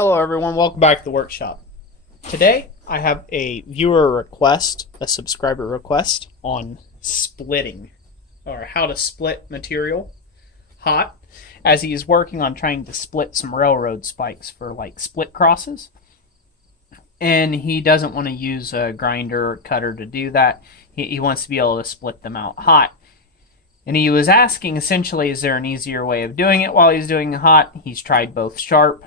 Hello everyone, welcome back to the workshop. Today I have a viewer request, a subscriber request on splitting, or how to split material hot, as he is working on trying to split some railroad spikes for like split crosses. And he doesn't want to use a grinder or cutter to do that. He wants to be able to split them out hot. And he was asking essentially, is there an easier way of doing it while he's doing it hot? He's tried both sharp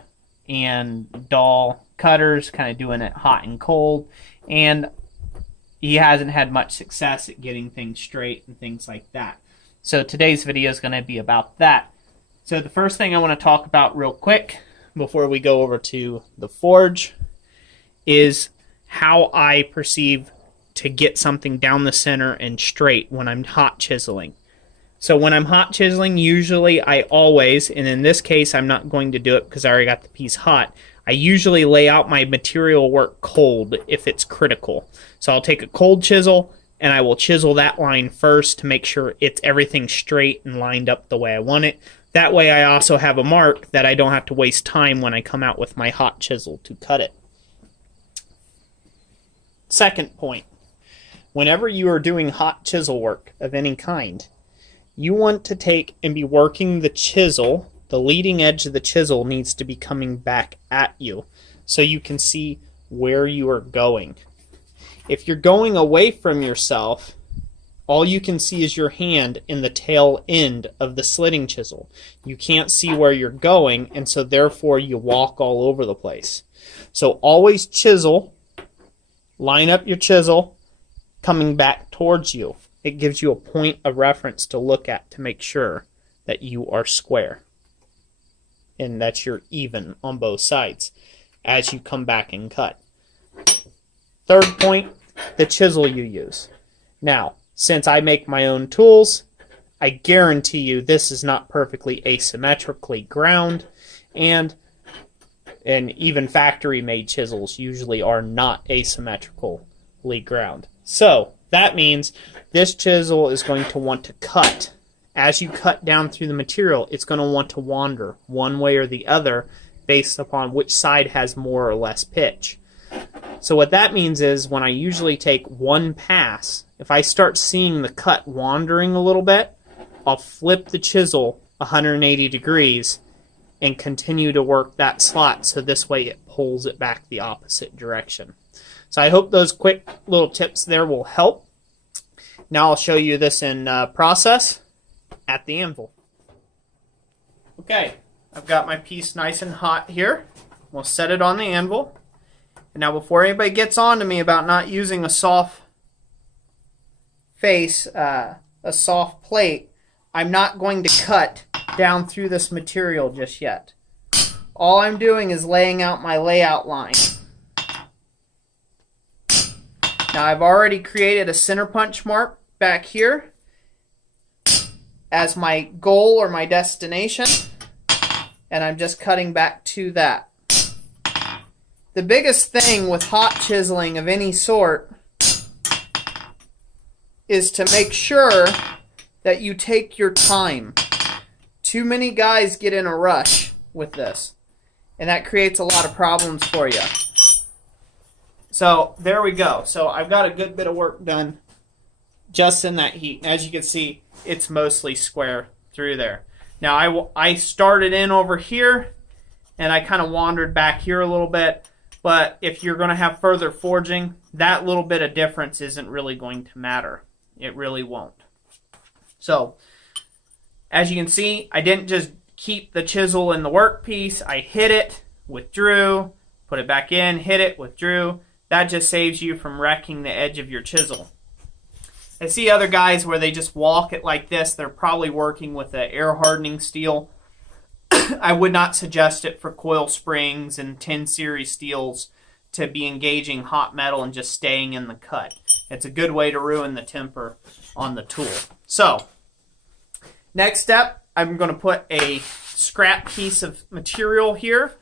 and dull cutters, kind of doing it hot and cold, and he hasn't had much success at getting things straight and things like that. So today's video is going to be about that. So the first thing I want to talk about real quick before we go over to the forge is how I perceive to get something down the center and straight when I'm hot chiseling. So when I'm hot chiseling, usually I always, and in this case I'm not going to do it because I already got the piece hot, I usually lay out my material work cold if it's critical. So I'll take a cold chisel and I will chisel that line first to make sure it's everything straight and lined up the way I want it. That way I also have a mark that I don't have to waste time when I come out with my hot chisel to cut it. Second point, whenever you are doing hot chisel work of any kind, you want to take and be working the chisel. The leading edge of the chisel needs to be coming back at you so you can see where you are going. If you're going away from yourself, all you can see is your hand in the tail end of the slitting chisel. You can't see where you're going, and so therefore you walk all over the place. So always chisel, line up your chisel coming back towards you. It gives you a point of reference to look at to make sure that you are square and that you're even on both sides as you come back and cut. Third point, the chisel you use. Now, since I make my own tools, I guarantee you this is not perfectly asymmetrically ground, and even factory-made chisels usually are not asymmetrically ground. So that means this chisel is going to want to cut. As you cut down through the material, it's going to want to wander one way or the other based upon which side has more or less pitch. So what that means is when I usually take one pass, if I start seeing the cut wandering a little bit, I'll flip the chisel 180 degrees and continue to work that slot so this way it pulls it back the opposite direction. So I hope those quick little tips there will help. Now I'll show you this in process at the anvil. Okay, I've got my piece nice and hot here. We'll set it on the anvil. And now before anybody gets on to me about not using a soft face, a soft plate, I'm not going to cut down through this material just yet. All I'm doing is laying out my layout line. Now I've already created a center punch mark back here as my goal or my destination, and I'm just cutting back to that. The biggest thing with hot chiseling of any sort is to make sure that you take your time. Too many guys get in a rush with this, and that creates a lot of problems for you. So there we go. So I've got a good bit of work done just in that heat. And as you can see, it's mostly square through there. Now I started in over here and I kind of wandered back here a little bit. But if you're going to have further forging, that little bit of difference isn't really going to matter. It really won't. So as you can see, I didn't just keep the chisel in the workpiece. I hit it, withdrew, put it back in, hit it, withdrew. That just saves you from wrecking the edge of your chisel. I see other guys where they just walk it like this. They're probably working with an air hardening steel. I would not suggest it for coil springs and 10 series steels to be engaging hot metal and just staying in the cut. It's a good way to ruin the temper on the tool. So, next step, I'm going to put a scrap piece of material here,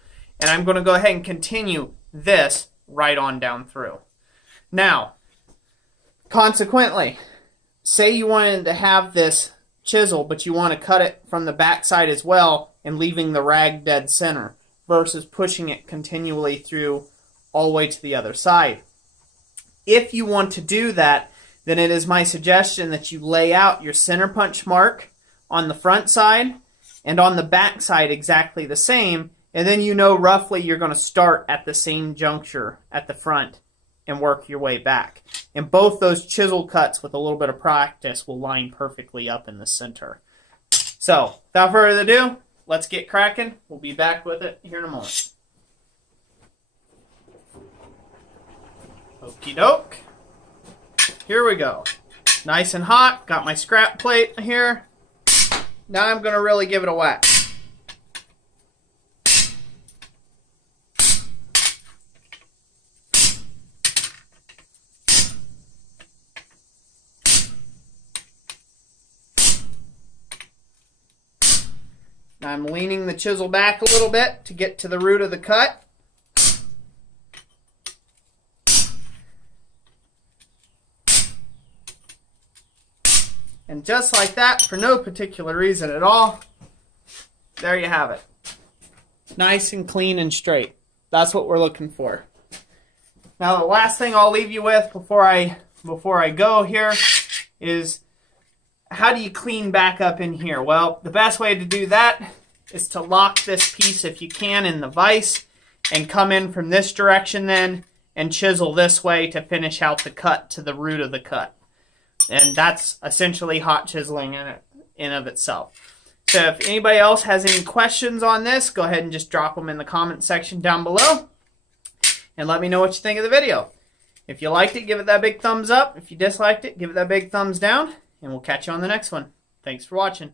and I'm going to go ahead and continue this right on down through. Now, consequently, say you wanted to have this chisel, but you want to cut it from the back side as well and leaving the rag dead center. versus pushing it continually through all the way to the other side. If you want to do that, then it is my suggestion that you lay out your center punch mark on the front side and on the back side exactly the same, and then you know roughly you're going to start at the same juncture at the front and work your way back. And both those chisel cuts with a little bit of practice will line perfectly up in the center. So, without further ado, let's get cracking. We'll be back with it here in a moment. Okie doke. Here we go. Nice and hot. Got my scrap plate here. Now I'm going to really give it a whack. Now I'm leaning the chisel back a little bit to get to the root of the cut. And just like that, for no particular reason at all, there you have it. Nice and clean and straight. That's what we're looking for. Now the last thing I'll leave you with before I go here is, how do you clean back up in here? Well, the best way to do that is to lock this piece, if you can, in the vise and come in from this direction then and chisel this way to finish out the cut to the root of the cut. And that's essentially hot chiseling in of itself. So if anybody else has any questions on this, go ahead and just drop them in the comment section down below and let me know what you think of the video. If you liked it, give it that big thumbs up. If you disliked it, give it that big thumbs down, and we'll catch you on the next one. Thanks for watching.